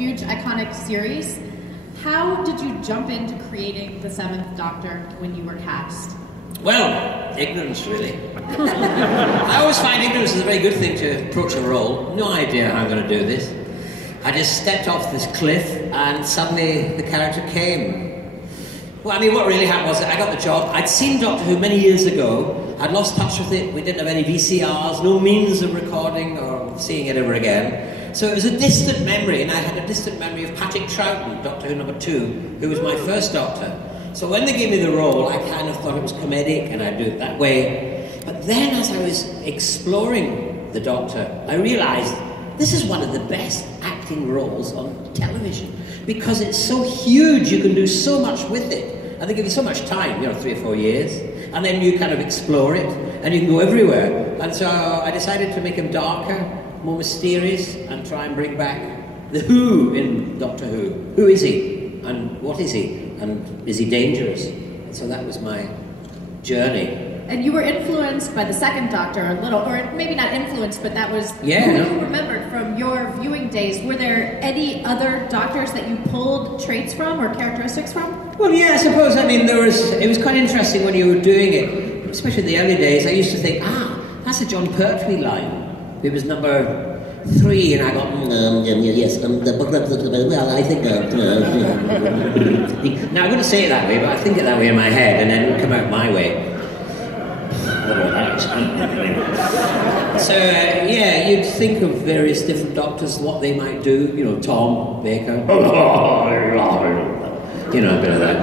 huge iconic series. How did you jump into creating the 7th Doctor when you were cast? Well, ignorance, really. I always find ignorance is a very good thing to approach a role. No idea how I'm going to do this. I just stepped off this cliff and suddenly the character came. Well, I mean, what really happened was that I got the job. I'd seen Doctor Who many years ago. I'd lost touch with it. We didn't have any VCRs, no means of recording or seeing it ever again. So it was a distant memory, and I had a distant memory of Patrick Troughton, Doctor Who number 2, who was my first Doctor. So when they gave me the role, I kind of thought it was comedic, and I'd do it that way. But then as I was exploring the Doctor, I realised this is one of the best acting roles on television, because it's so huge, you can do so much with it. And they give you so much time, 3 or 4 years, and then you kind of explore it, and you can go everywhere. And so I decided to make him darker, more mysterious, and try and bring back the Who in Doctor Who. Who is he? And what is he? And is he dangerous? And so that was my journey. And you were influenced by the 2nd Doctor a little, or maybe not influenced, but that was who you remembered from your viewing days. Were there any other Doctors that you pulled traits from or characteristics from? Well, yeah, I suppose. I mean, it was quite interesting when you were doing it, especially in the early days. I used to think, that's a John Pertwee line. It was number 3, and I got, yes, well, I think, now, I wouldn't say it that way, but I think it that way in my head, and then it would come out my way. So, yeah, you'd think of various different Doctors, what they might do, Tom Baker, a bit of that.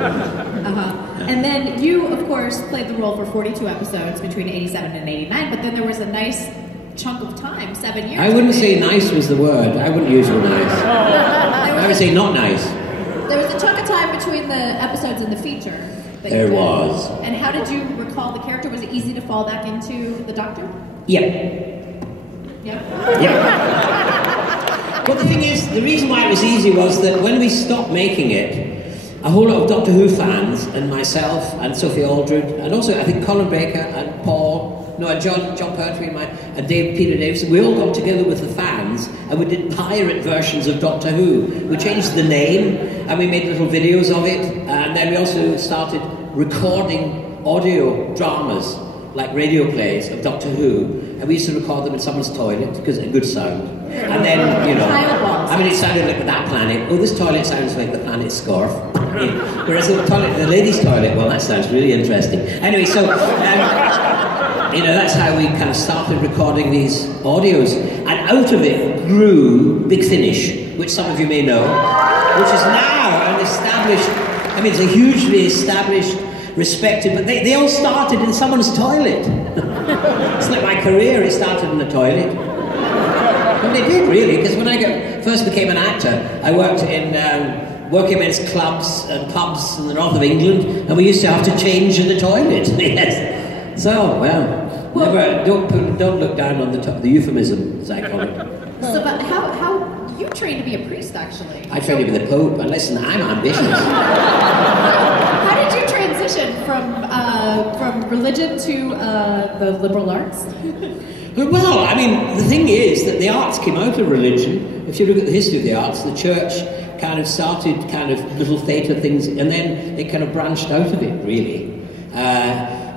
And then you, of course, played the role for 42 episodes between 87 and 89, but then there was a nice chunk of time, 7 years. I wouldn't say nice was the word. I wouldn't use the nice. I would say not nice. There was a chunk of time between the episodes and the feature. There was. And how did you recall the character? Was it easy to fall back into the Doctor? Yeah. Yeah? Yeah. Well, the thing is, the reason why it was easy was that when we stopped making it, a whole lot of Doctor Who fans, and myself, and Sophie Aldred, and also I think Colin Baker and John Pertwee and Peter Davison, we all got together with the fans and we did pirate versions of Doctor Who. We changed the name and we made little videos of it, and then we also started recording audio dramas, like radio plays of Doctor Who, and we used to record them in someone's toilet because it had good sound. And then, it sounded like that planet. Oh, this toilet sounds like the planet Scarf. Whereas the ladies' toilet, well, that sounds really interesting. Anyway, so, that's how we kind of started recording these audios. And out of it grew Big Finish, which some of you may know, which is now an established, it's a hugely established, respected, but they all started in someone's toilet. It's like my career, it started in the toilet. And they did, really, because when I first became an actor, I worked in working men's clubs and pubs in the north of England, and we used to have to change in the toilet. Yes. So, don't look down on the euphemism, as I call it. So, but how you trained to be a priest, actually? I trained to be the Pope, and listen, I'm ambitious. How did you transition from religion to the liberal arts? Well, the thing is that the arts came out of religion. If you look at the history of the arts, the church kind of started little theatre things, and then it kind of branched out of it, really.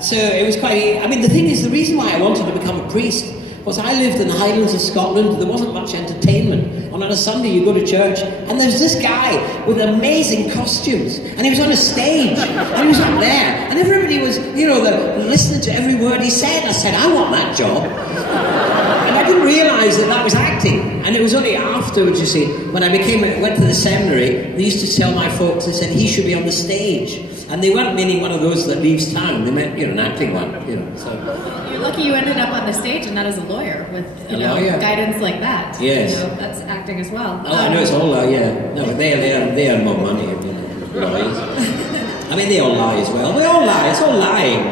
So it was quite... the thing is, the reason why I wanted to become a priest was I lived in the Highlands of Scotland. There wasn't much entertainment. And on a Sunday you go to church and there's this guy with amazing costumes, and he was on a stage and he was up there and everybody was, listening to every word he said. I said, I want that job. And I didn't realise that was acting. And it was only afterwards, you see, when I went to the seminary, they used to tell my folks, they said he should be on the stage. And they weren't meaning one of those that leaves town. They meant, an acting one, so. You're lucky you ended up on the stage and not as a lawyer with, guidance like that. Yes. That's acting as well. Oh, I know it's all yeah. No, but they earn more money, lawyers. They all lie as well. They all lie. It's all lying.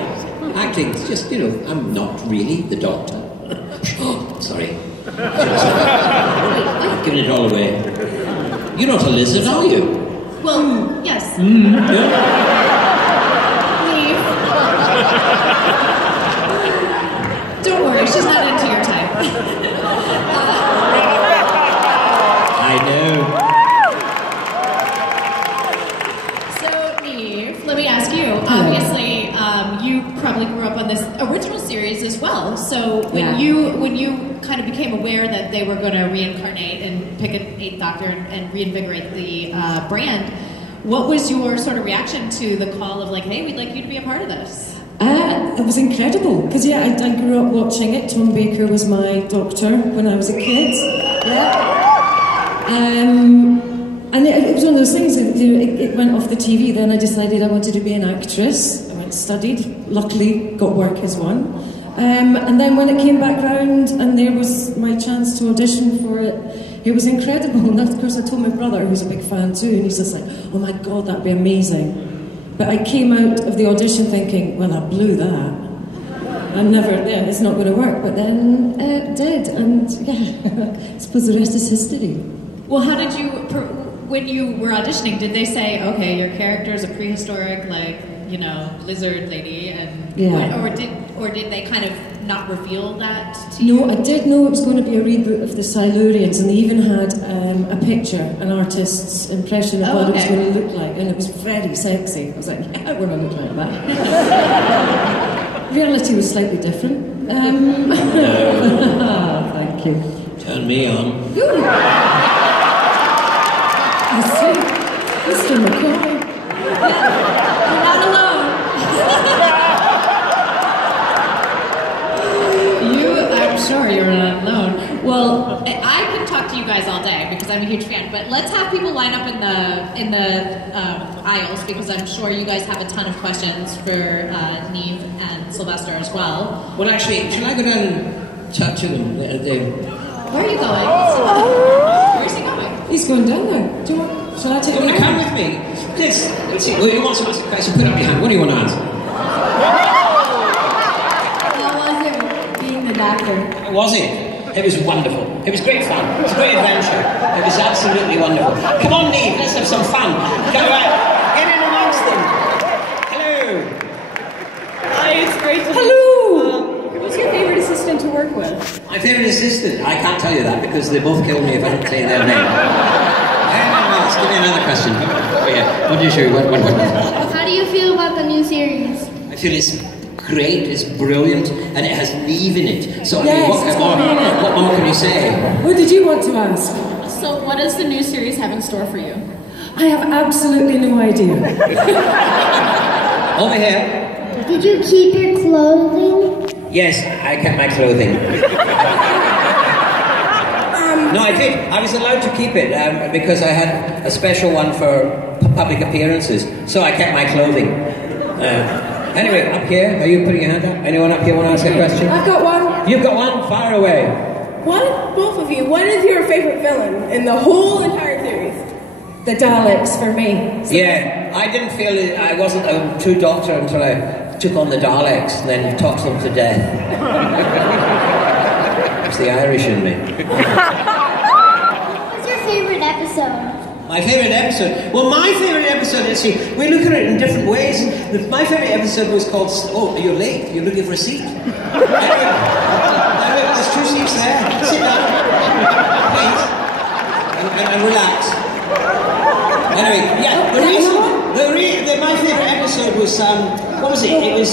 Acting, it's just, I'm not really the Doctor. Oh, sorry. I've given it all away. You're not a lizard, are you? Well, yes. Don't worry, she's not into your type. I know. as well. So when you kind of became aware that they were going to reincarnate and pick an 8th Doctor and reinvigorate the brand, what was your sort of reaction to the call of like, hey, we'd like you to be a part of this? It was incredible, because I grew up watching it. Tom Baker was my doctor when I was a kid. And it was one of those things, it went off the TV, then I decided I wanted to be an actress. I went and studied, luckily got work as one. And then when it came back round and there was my chance to audition for it was incredible. And of course I told my brother, who's a big fan too, and he's just like, oh my God, that'd be amazing. But I came out of the audition thinking, well, I blew that. It's not going to work. But then it did, and yeah, I suppose the rest is history. Well, how did you, when you were auditioning, did they say, okay, your character is a prehistoric, like, lizard lady, and or did they kind of not reveal that to you? No, I did know it was going to be a reboot of the Silurians, and they even had a picture, an artist's impression of what it was going to look like, and it was very sexy. I was like, yeah, I want to look like that. Reality was slightly different. No. Thank you. Turn me on. I see. Mr. McCoy. You're not alone. I'm sure you're not alone. Well, I can talk to you guys all day because I'm a huge fan, but let's have people line up in the aisles, because I'm sure you guys have a ton of questions for Neve and Sylvester as well. Well, actually, should I go down and chat to them? Where are you going? Where's he going? He's going down there. Shall I take you? Want to come with me? Let's see. Well, you want to ask a question? Put up your hand. What do you want to ask? How was it being the doctor? Was it? It was wonderful. It was great fun. It was a great adventure. It was absolutely wonderful. Come on, Neve, let's have some fun. Go out. Get in amongst them. Hello. Hi, it's great to Hello. Who's your favorite assistant to work with? My favourite assistant? I can't tell you that because they both kill me if I don't say their name. Give me another question. Oh yeah, what do you show? What? How do you feel about the new series? I feel it's great, it's brilliant, and it has Neve in it. So yes, what more can you say? What did you want to ask? So what does the new series have in store for you? I have absolutely no idea. Over here. Did you keep your clothing? Yes, I kept my clothing. No, I did. I was allowed to keep it because I had a special one for public appearances, so I kept my clothing. Anyway, up here, are you putting your hand up? Anyone up here want to ask a question? I've got one. You've got one? Fire away. Both of you, what is your favorite villain in the whole entire series? The Daleks for me. So yeah, I didn't feel it, I wasn't a true doctor until I took on the Daleks and then talked them to death. It's the Irish in me. What's your favorite episode? My favourite episode? Well, my favourite episode, let's see, we look at it in different ways. My favourite episode was called, oh, you're late, you're looking for a seat. Anyway, there's 2 seats there. Sit down, please, and relax. Anyway, yeah, my favourite episode was, what was it? It was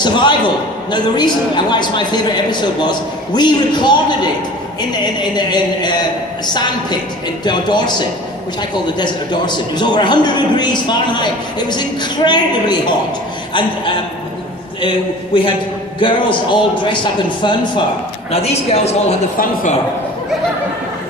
Survival. Now, the reason why it's my favourite episode was, we recorded it in a sand pit in Dorset, which I call the desert of Dorset. It was over 100 degrees Fahrenheit. It was incredibly hot. And we had girls all dressed up in fun fur. Now, these girls all had the fun fur.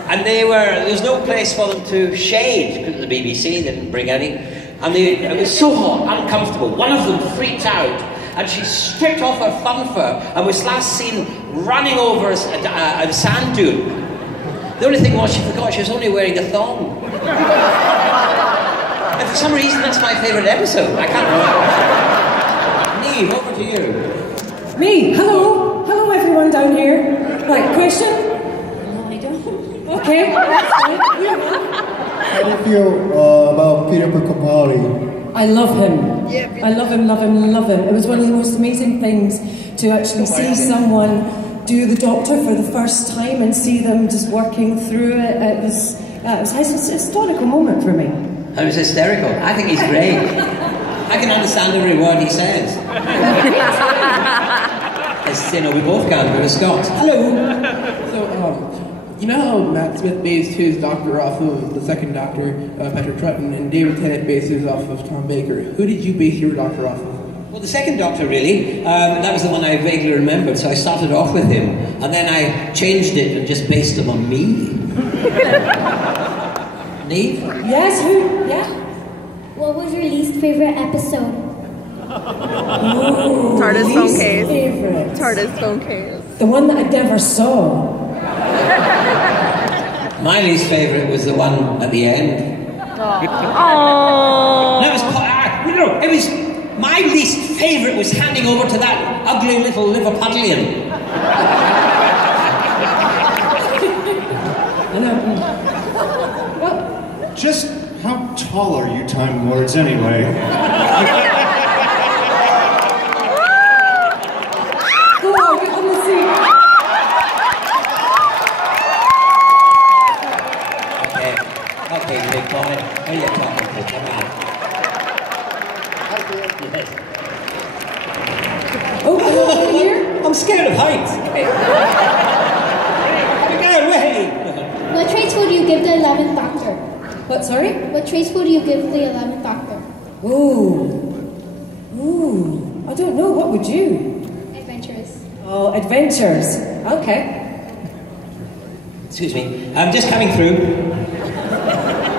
And there was no place for them to shade, because of the BBC, they didn't bring any. And it was so hot, uncomfortable. One of them freaked out, and she stripped off her fun fur, and was last seen running over a sand dune. The only thing was, she forgot she was only wearing a thong. And for some reason, that's my favourite episode. I can't remember. Neve, over to you. Me? Hello? Hello, everyone down here. Right, question? Okay. How do you feel about Peter Capaldi? I love him. I love him, love him, love him. It was one of the most amazing things to actually see someone do the Doctor for the first time and see them just working through it. It was a historical moment for me. It was hysterical. I think he's great. I can understand every word he says. As you know, we both can, but we're Scots. Hello! So, you know how Matt Smith based his Doctor off of the second Doctor, Patrick Troughton, and David Tennant based his off of Tom Baker? Who did you base your Doctor off of? Well, the second Doctor, really. That was the one I vaguely remembered, so I started off with him, and then I changed it and just based him on me. Neve? Yes, who? Yeah? What was your least favorite episode? Oh, TARDIS phone case. Favorite. TARDIS phone case. The one that I never saw. My least favourite was the one at the end. Oh. No, it was my least favourite was handing over to that ugly little Liverpudlian. Just how tall are you, Time Lords, anyway? Go on, get on the seat. Okay, big boy. Who are you talking to? Come on. Yes. Oh, here? I'm scared of heights. Get away! What traits would you give the 11th Doctor? What, sorry? What traits would you give the 11th Doctor? Ooh, I don't know. What would you? Adventurous. Oh, adventures. Okay. Excuse me, I'm just coming through.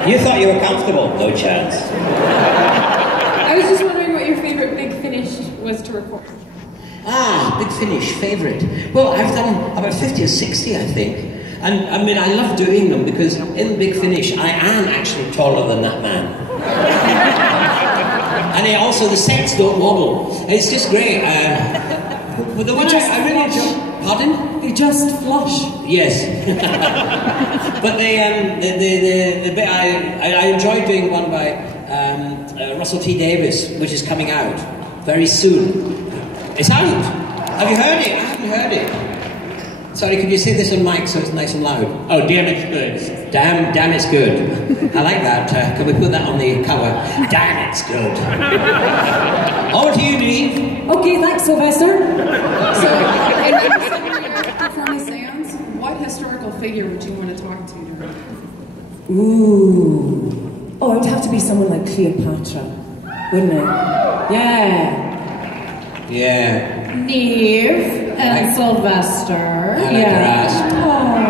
You thought you were comfortable? No chance. I was just wondering what your favorite Big Finish was to record. Ah, Big Finish, favourite. Well, I've done about 50 or 60, I think. And I mean, I love doing them because in Big Finish, I am actually taller than that man. And also, the sets don't wobble. It's just great. But the one I really enjoy... Pardon? You just flush. Yes. But the bit I enjoyed doing one by Russell T Davies, which is coming out very soon. It's out. Have you heard it? I haven't heard it. Sorry, could you say this on mic so it's nice and loud? Oh, damn, it's good. Damn, it's good. I like that. Can we put that on the cover? Damn, it's good. Over to you, Neve. Okay, thanks, Sylvester. So, in performing seance, what historical figure would you want to talk to? Ooh. Oh, it would have to be someone like Cleopatra, wouldn't it? Yeah. Yeah. Neve and Sylvester. Yeah.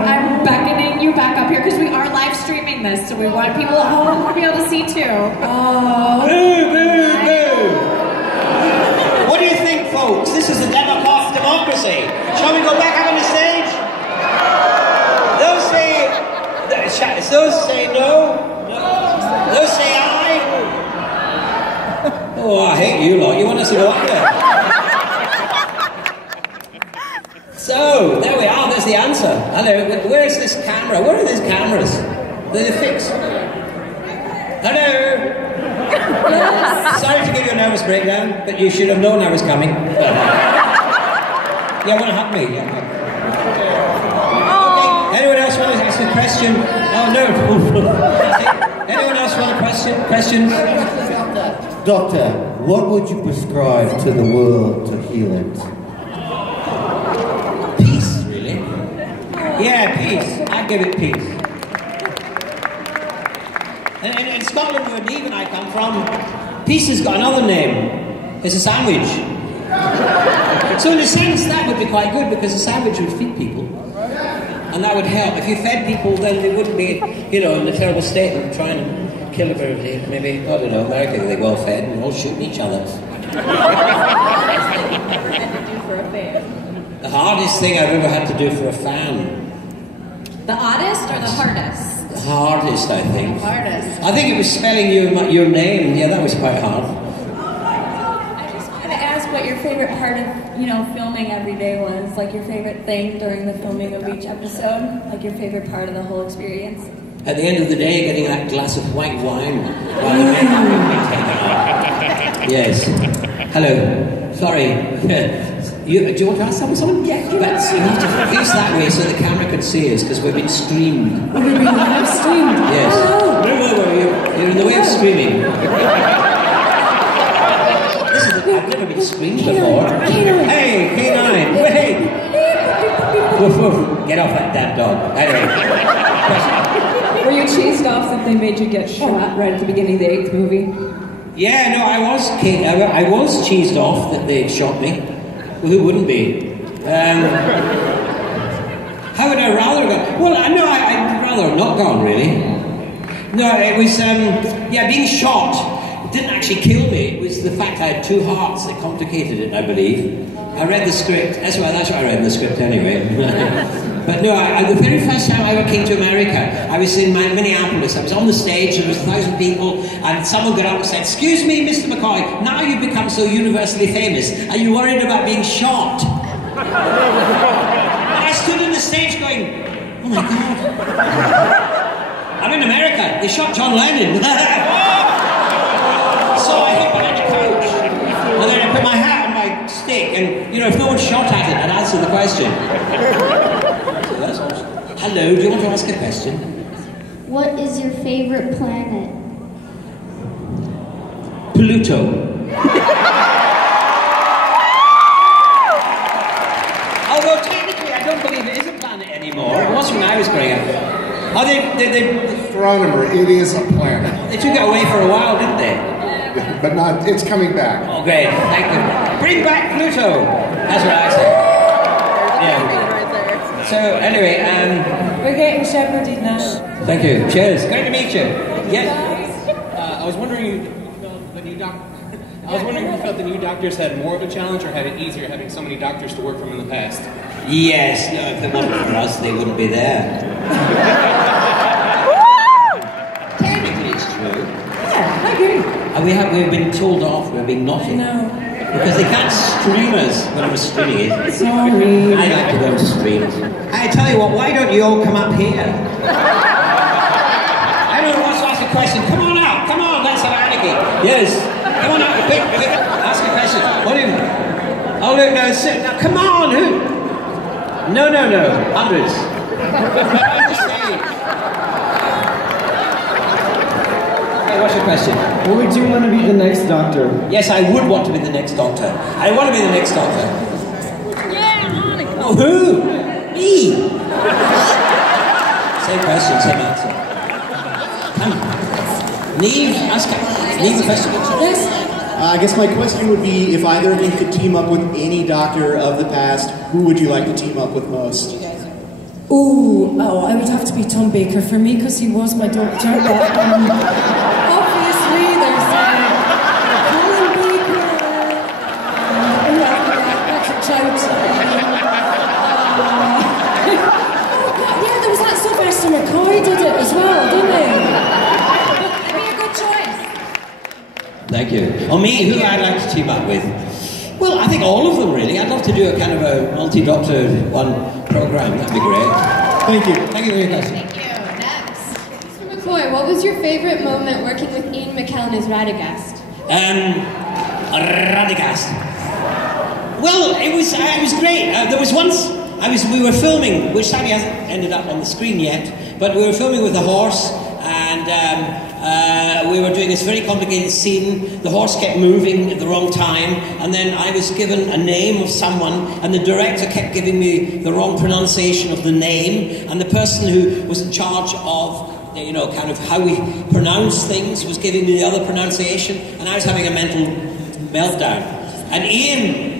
I'm beckoning you back up here because we are live streaming this, so we want people at home to be able to see too. Boo, boo, boo! What do you think, folks? This is a democracy. Shall we go back up on the stage? Those say no. Those say aye. Oh, I hate you lot. You want us to go up there? So, there we are, there's the answer. Hello, where is this camera? Where are these cameras? They're fixed. Hello? Yes. Sorry to give you a nervous breakdown, but you should have known I was coming. Yeah, want to hug me? Yeah. Okay, anyone else want to ask a question? Oh, no. Anyone else want a question? Questions? Doctor, what would you prescribe to the world to heal it? Yeah, peace. I give it peace. And in Scotland, where Neve and I come from, peace has got another name. It's a sandwich. So in a sense, that would be quite good because a sandwich would feed people. And that would help. If you fed people, then they wouldn't be, in a terrible state of trying to kill everybody. Maybe, I don't know, America, they're well fed and all shooting each other. The hardest thing I've ever had to do for a fan. The oddest or the hardest? The hardest, I think. The hardest. I think it was spelling your name. Yeah, that was quite hard. I just wanted to ask what your favorite part of, filming every day was. Like your favorite thing during the filming of each episode. Like your favorite part of the whole experience. At the end of the day, getting that glass of white wine while the makeup taken off. Yes. Hello. Sorry. Do you want to ask someone? Yeah, but you have to face that way so the camera can see us because we've been streamed. We've been live streamed? Yes. Oh. No, you're in the way of streaming. I've never been streamed before. Hey, K9. Get off that damn dog. Anyway. Were you cheesed off that they made you get shot right at the beginning of the 8th movie? Yeah, no, I was cheesed off that they shot me. Well, who wouldn't be? How would I rather have gone? Well, no, I'd rather have not gone, really. No, it was, being shot didn't actually kill me. It was the fact I had 2 hearts that complicated it, I believe. I read the script. That's what I read in the script anyway. But no, the very first time I ever came to America, I was in Minneapolis. I was on the stage, there was 1,000 people, and someone got up and said, "Excuse me, Mr. McCoy, now you've become so universally famous, are you worried about being shot?" And I stood on the stage going, "Oh my God. I'm in America, they shot John Lennon." So I hid behind a couch, and then I put my hat on my stick, and, if no one shot at it, I'd answer the question. So that's awesome. Hello, do you want to ask a question? What is your favorite planet? Pluto. Although technically I don't believe it is a planet anymore. It was when I was growing up. Oh, they astronomer, it is a planet. They took it away for a while, didn't they? But it's coming back. Oh, great. Thank you. Bring back Pluto. That's what I say. Yeah. So, anyway, we're getting shepherded now. Thank you. Cheers. Great to meet you. Yeah. I was wondering if you felt the new doctors had more of a challenge or had it easier having so many doctors to work from in the past. Yes. No, if it wasn't for us, they wouldn't be there. Technically, it's true. Yeah, I agree. We've been told off. We're being naughty. No. Because they can't stream us when I'm streaming it. Sorry. I like to go and stream it. I tell you what, why don't you all come up here? Anyone wants to ask a question? Come on out. Come on, let's have anarchy. Yes. Come on out. Quick. Ask a question. What do you... Oh, look, no, sit. Now, come on. Who? No. Hundreds. What's your question? Would you want to be the next doctor? Yes, I would want to be the next doctor. I want to be the next doctor. Yeah, Monica. Oh, who? Me. Same question, same answer. Come on. Neve, ask Neve a question. Yes. I guess my question would be, if either of you could team up with any doctor of the past, who would you like to team up with most? Oh, I would have to be Tom Baker for me, because he was my doctor. But, obviously, there's Colin Baker, Patrick Trout. Yeah, there was that Sylvester McCoy did it as well, didn't he? Maybe a good choice. Thank you. Oh, me, who I'd like to team up with? Well, I think all of them, really. I'd love to do a kind of a multi-doctor one program. That'd be great. Thank you. Thank you for your question. Thank you. Next. Mr. McCoy, what was your favorite moment working with Ian McKellen as Radagast? Radagast. Well, it was great. There was once we were filming, which sadly hasn't ended up on the screen yet, but we were filming with a horse, and we were doing this very complicated scene. The horse kept moving at the wrong time, and then I was given a name of someone, and the director kept giving me the wrong pronunciation of the name, and the person who was in charge of, kind of how we pronounce things was giving me the other pronunciation, and I was having a mental meltdown. And Ian,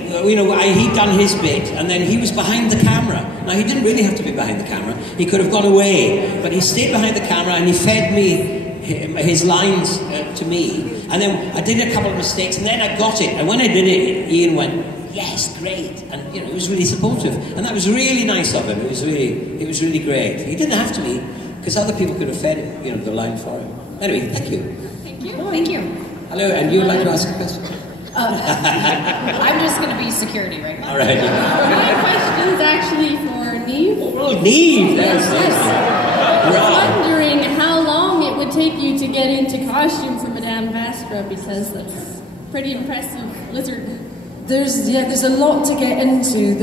he'd done his bit, and then he was behind the camera. Now, he didn't really have to be behind the camera. He could have gone away, but he stayed behind the camera, and he fed me his lines to me. And then I did a couple of mistakes, and then I got it. And when I did it, Ian went, "Yes, great." And, he was really supportive. And that was really nice of him. It was really great. He didn't have to be, because other people could have fed it, the line for him. Anyway, thank you. Thank you. Thank you. Hello, and you would like to ask a question? I'm just going to be security right now. All right. My question is actually for Neve. Oh, Neve! Yes. I was wondering how long it would take you to get into costume for Madame Vastra, because that's pretty impressive lizard. There's a lot to get into.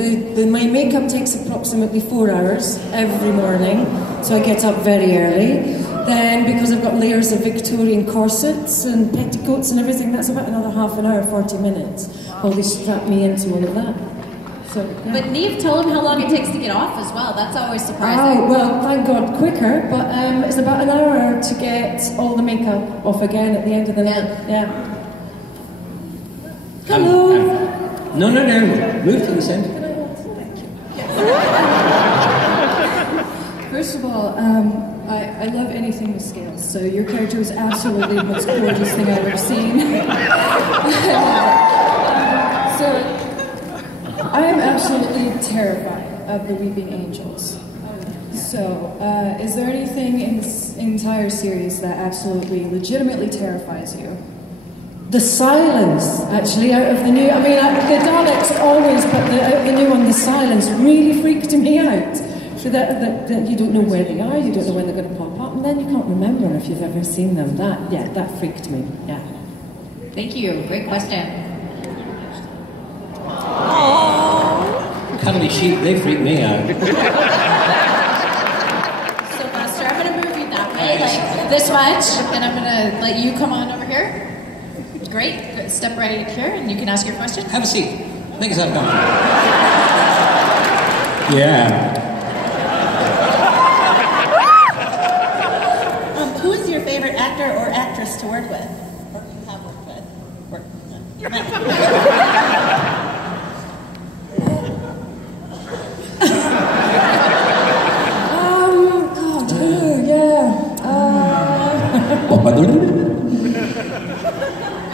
My makeup takes approximately 4 hours every morning, so I get up very early. Then, because I've got layers of Victorian corsets and petticoats and everything, that's about another half an hour, 40 minutes, while they strap me into all of that. So, yeah. But Neve, tell him how long it takes to get off as well. That's always surprising. Oh, well, thank God, quicker, but it's about an hour to get all the makeup off again at the end of the night. Yeah. Hello. No. Move to the centre. First of all, I love anything with scales, so your character is absolutely the most gorgeous thing I've ever seen. So, I am absolutely terrified of the Weeping Angels. So, is there anything in this entire series that absolutely, legitimately terrifies you? The silence, actually, out of the new... I mean, the Daleks always, but out of the new one, the silence really freaked me out. So that you don't know where they are, you don't know when they're going to pop up, and then you can't remember if you've ever seen them. That freaked me, yeah. Thank you. Great question. Cuddly sheep, they freak me out. Sylvester, I'm going to move you that way, like this much, and I'm going to let you come on over here. Great. Step right here, and you can ask your question. Have a seat. Make yourself comfortable. Yeah. Who is your favorite actor or actress to work with? Or you have worked with?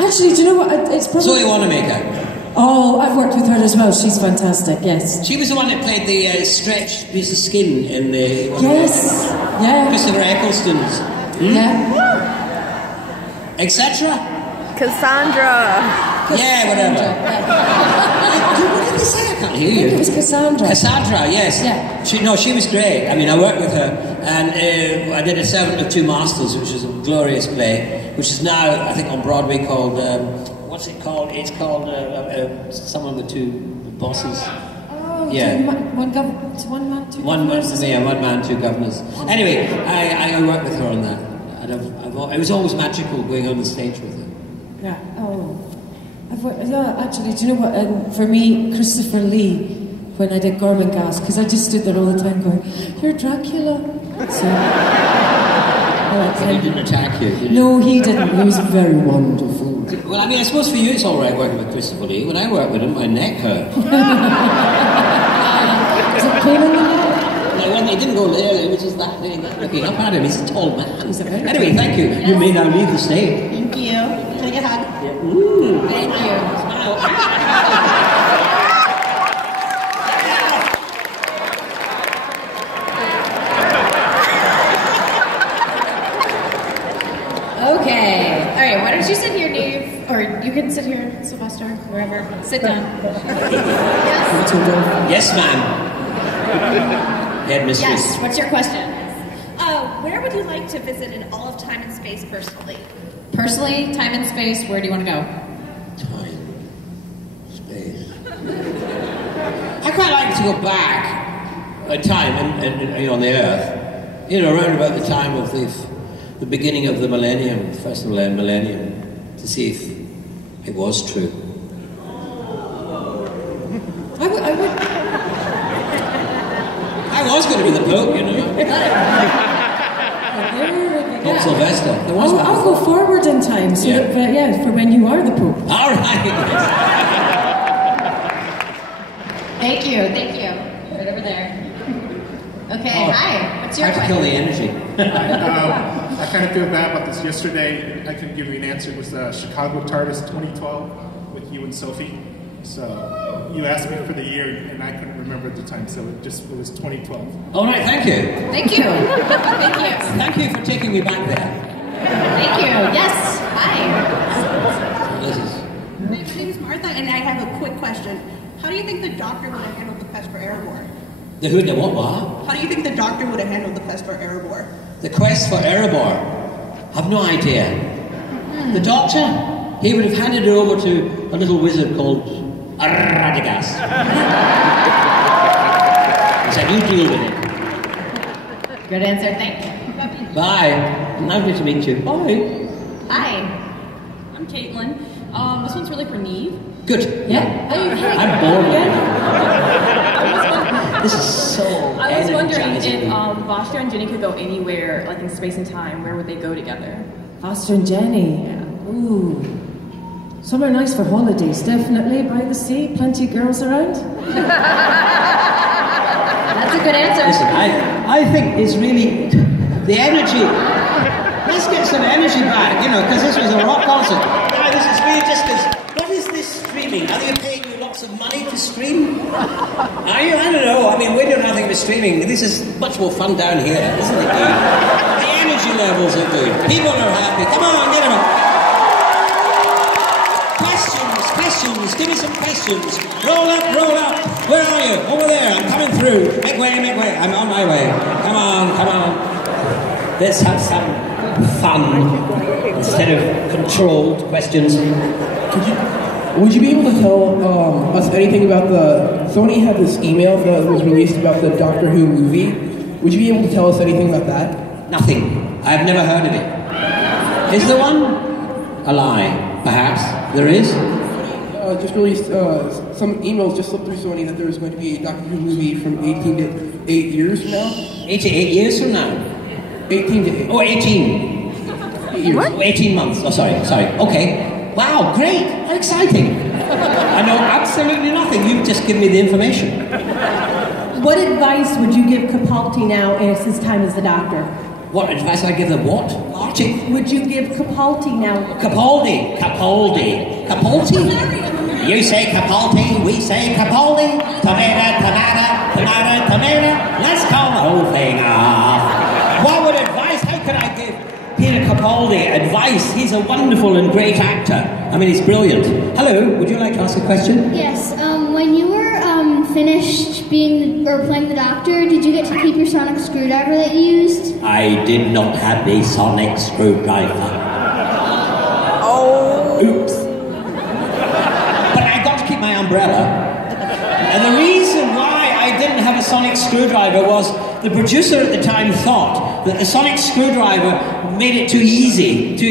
Actually, do you know what? It's probably... Zoe Wanamaker. Oh, I've worked with her as well. She's fantastic, yes. She was the one that played the stretched piece of skin in the... Yes, yeah. Christopher Eccleston's. Yeah. Etc. Cassandra. Yeah, whatever. What did they say? I can't hear you. I think it was Cassandra. Cassandra, yes. Yeah. She was great. I mean, I worked with her, and I did A Servant of Two Masters, which is a glorious play, which is now, I think, on Broadway called... what's it called? It's called Someone with Two Bosses. Oh, yeah. One man, two governors. Yeah, one man, two governors. Anyway, I worked with her on that. And it was always magical going on the stage with her. Yeah. Oh. Actually, do you know what? For me, Christopher Lee, when I did Gormenghast, because I just stood there all the time going, "You're Dracula." So, he didn't attack you, did he? No, he didn't. He was very wonderful. Well, I mean, I suppose for you it's all right working with Christopher Lee. When I worked with him, my neck hurt. Is it pain in the neck? No, he didn't go there. It was just that looking up at him. He's a tall man. Anyway, thank you. You may now leave the stage. Thank you. Can I get a hug? Yeah. Ooh. Thank you. Okay. All right. Why don't you sit here, Neve? Or you can sit here, Sylvester, wherever. Sit down. Yes, ma'am. Head mistress. Yes. What's your question? Where would you like to visit in all of time and space personally? Personally, time and space, where do you want to go? Time, space. I quite like to go back in time and on the Earth. You know, around about the time of the beginning of the millennium, the first millennium, to see if it was true. I was going to be the Pope, you know. Not Sylvester. I'll go forward in time, so that, for when you are the Pope. All right. Thank you. Right over there. Okay, hi. What's your Hard to kill the energy. I kind of feel bad about this. Yesterday, I couldn't give you an answer. It was Chicago TARDIS 2012 with you and Sophie. So you asked me for the year, and I couldn't remember at the time, so it was 2012. All right, thank you. Thank you. Thank you for taking me back there. Thank you. Yes. Hi. My name is Martha, and I have a quick question. How do you think the Doctor would have handled the quest for Erebor? The who, the what? How do you think the Doctor would have handled the quest for Erebor? The quest for Erebor? I've no idea. The Doctor? He would have handed it over to a little wizard called Radagast. He said, you deal with it. Good answer, thank you. Bye. Lovely to meet you. Bye. Hi. I'm Caitlin. This one's really for Neve. Good. Yeah. I'm bored. This is so I was wondering energizing. if Vostra and Jenny could go anywhere, like in space and time, where would they go together? Foster and Jenny. Yeah. Ooh. Somewhere nice for holidays, definitely. By the sea, plenty of girls around. That's a good answer. Listen, I think it's really the energy. Let's get some energy back, you know, because this was a rock concert. No, this is really just because. What is this streaming? Are they paying you lots of money to stream? Are you? I don't know. I mean, we're doing nothing but streaming. This is much more fun down here, isn't it? The energy levels are good. People are happy. Come on, get them up. Questions. Give me some questions. Roll up. Where are you? Over there. I'm coming through. Make way. I'm on my way. Come on. Let's have some fun instead of controlled questions. Would you be able to tell us anything about Sony had this email that was released about the Doctor Who movie. Would you be able to tell us anything about that? Nothing. I've never heard of it. Is there one? A lie, perhaps. There is? Just released some emails just slipped through Sony that there was going to be a Doctor Who movie from 18 to 8 years from now. 8 to 8 years from now? 18 to 8. Oh, 18. 8 years. Oh, 18 months. Oh, sorry. Okay. Wow, great. How exciting. I know absolutely nothing. You've just given me the information. What advice would you give Capaldi now in his time as the Doctor? What advice would I give the what? Arctic? Would you give Capaldi now? Capaldi. You say Capaldi, we say Capaldi. Tomato. Let's call the whole thing off. What would advice? How could I give Peter Capaldi advice? He's a wonderful and great actor. I mean, he's brilliant. Hello, would you like to ask a question? Yes. When you were finished playing the Doctor, did you get to keep your sonic screwdriver that you used? I did not have a sonic screwdriver. Oh. Oops. But I got to keep my umbrella. And the reason why I didn't have a sonic screwdriver was the producer at the time thought that the sonic screwdriver made it too easy to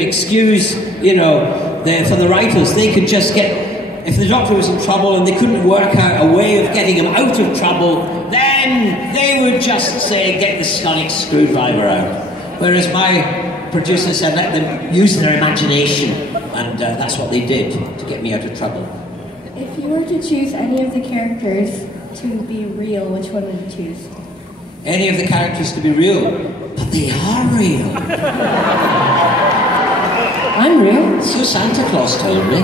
excuse, for the writers. They could just if the Doctor was in trouble and they couldn't work out a way of getting him out of trouble, then they would just say, get the sonic screwdriver out. Whereas my producer said, let them use their imagination. And that's what they did to get me out of trouble. If you were to choose any of the characters to be real, which one would you choose? Any of the characters to be real? But they are real. I'm real. So Santa Claus told me.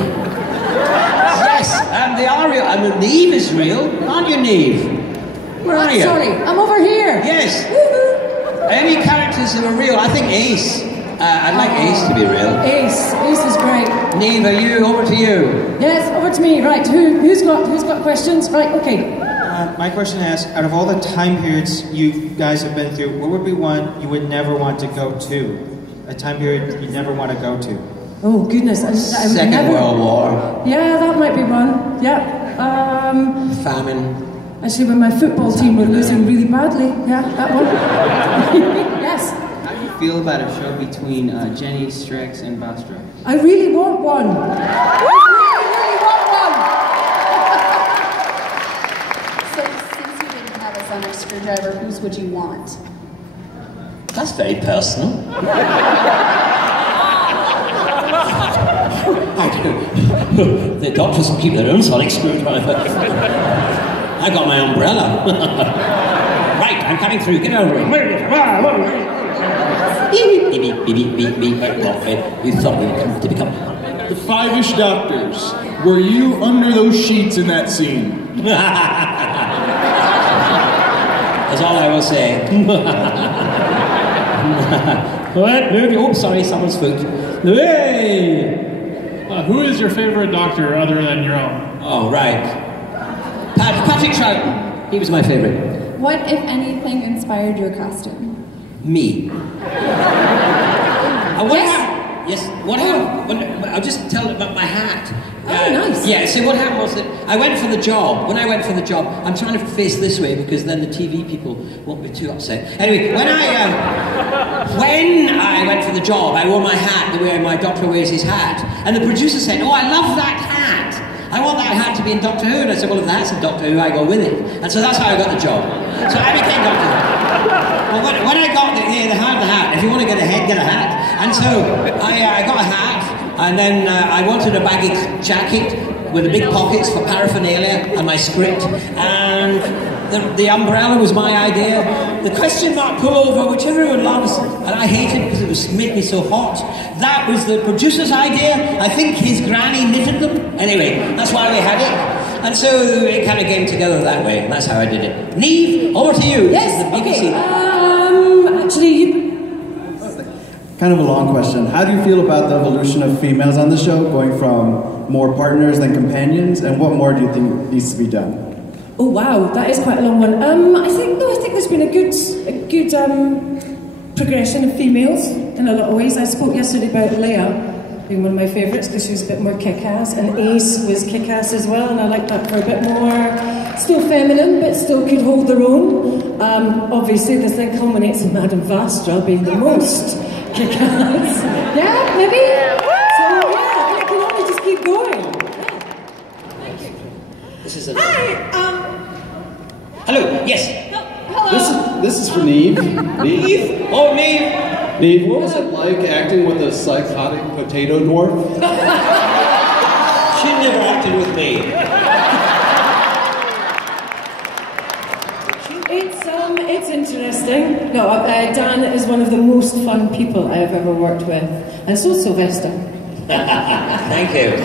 Yes, they are real. I mean, Neve is real. Aren't you, Neve? Where are you? Sorry, I'm over here. Yes. Any characters that are real? I think Ace. I'd like Ace to be real. Ace is great. Neve, are you? Over to you. Yes, over to me. Right, who's got questions? Right, okay. My question is, out of all the time periods you guys have been through, what would be one you would never want to go to? A time period you never want to go to? Oh, goodness. I would Second World War. Yeah, that might be one. Yeah. Famine. Actually, when my football team were losing really badly. Yeah, that one. Yes. How do you feel about a show between Jenny, Strix, and Vostra? I really want one. I really want one. So, since you didn't have a sonic screwdriver, whose would you want? That's very personal. The doctors can keep their own sonic screwdriver. I got my umbrella. Right, I'm coming through. Get over it. You thought we were coming to become the Five-ish Doctors. Were you under those sheets in that scene? That's all I will say. Oh, sorry, someone's foot. Hey! Who is your favorite Doctor other than your own? Oh, right. Patrick Troughton. He was my favorite. What, if anything, inspired your costume? Me. Yes. What happened? I'll just tell about my hat. Nice. Yeah, so what happened was that I went for the job. When I went for the job, I'm trying to face this way because then the TV people won't be too upset. Anyway, when I went for the job, I wore my hat the way my doctor wears his hat. And the producer said, oh, I love that hat. I want that hat to be in Doctor Who. And I said, well, if that's in Doctor Who, I go with it. And so that's how I got the job. So I became Doctor Who. Well, when I got the hat, if you want to get a head, get a hat. And so I got a hat, and then I wanted a baggy jacket with the big pockets for paraphernalia and my script, and the umbrella was my idea. The question mark pullover, which everyone loves, and I hated because it made me so hot. That was the producer's idea. I think his granny knitted them. Anyway, that's why we had it. And so it kind of came together that way, and that's how I did it. Neve, over to you. Yes, the BBC. Okay. Actually, Kind of a long question. How do you feel about the evolution of females on the show, going from more partners than companions, and what more do you think needs to be done? Oh wow, that is quite a long one. I think there's been a good progression of females in a lot of ways. I spoke yesterday about Leia being one of my favourites because she was a bit more kick-ass, and Ace was kick-ass as well, and I liked that for a bit more, still feminine, but still could hold their own. Obviously, this thing culminates in Madame Vastra being the most kick-ass. Yeah, maybe? So yeah, it can only just keep going. This is a... Hi! Hello, yes. Hello. This is for Neve. Neve? Oh, Neve! Neve, what was it like acting with a psychotic potato dwarf? She never acted with me. It's interesting. No, Dan is one of the most fun people I have ever worked with, and so is Sylvester. Thank you.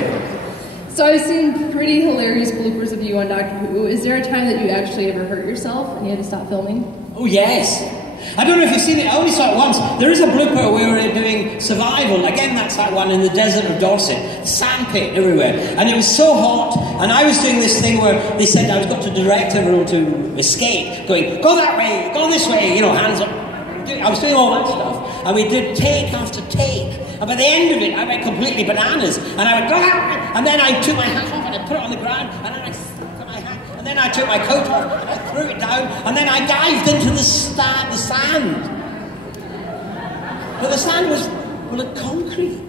So I've seen pretty hilarious bloopers of you on Doctor Who. Is there a time that you actually ever hurt yourself and you had to stop filming? Oh, yes. I don't know if you've seen it, I only saw it once. There is a blooper where we were doing survival. Again, that's that one in the desert of Dorset. Sandpit everywhere. And it was so hot, and I was doing this thing where they said I've got to direct everyone to escape, going, go that way, go this way, you know, hands up. I was doing all that stuff, and we did take after take. And by the end of it, I went completely bananas. And I went, go that way, and then I took my hat off and I put it on the ground, and then I took my hat, and then I took my coat off and I threw it down, and then I dived into the sand. But the sand was full of concrete.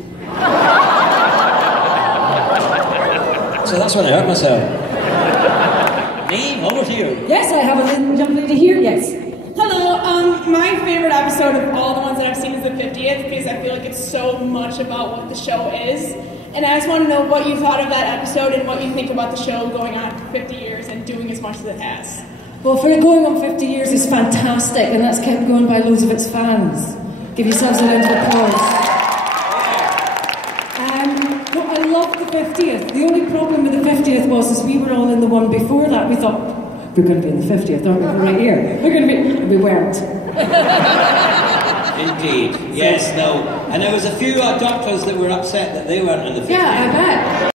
So that's when I hurt myself. Neve, over to you. Yes, I have a young lady here, yes. Hello, my favorite episode of all the ones that I've seen is the 50th, because I feel like it's so much about what the show is. And I just want to know what you thought of that episode and what you think about the show going on for 50 years and doing as much as it has. Well, for it going on 50 years is fantastic, and that's kept going by loads of its fans. Give yourselves a round of applause. No, I loved the 50th. The only problem with the 50th was we were all in the one before that. We thought, we're going to be in the 50th, aren't we? We're right here. We're going to be... We weren't. Indeed. Yes, no. And there was a few doctors that were upset that they weren't in the 50th. Yeah, I bet.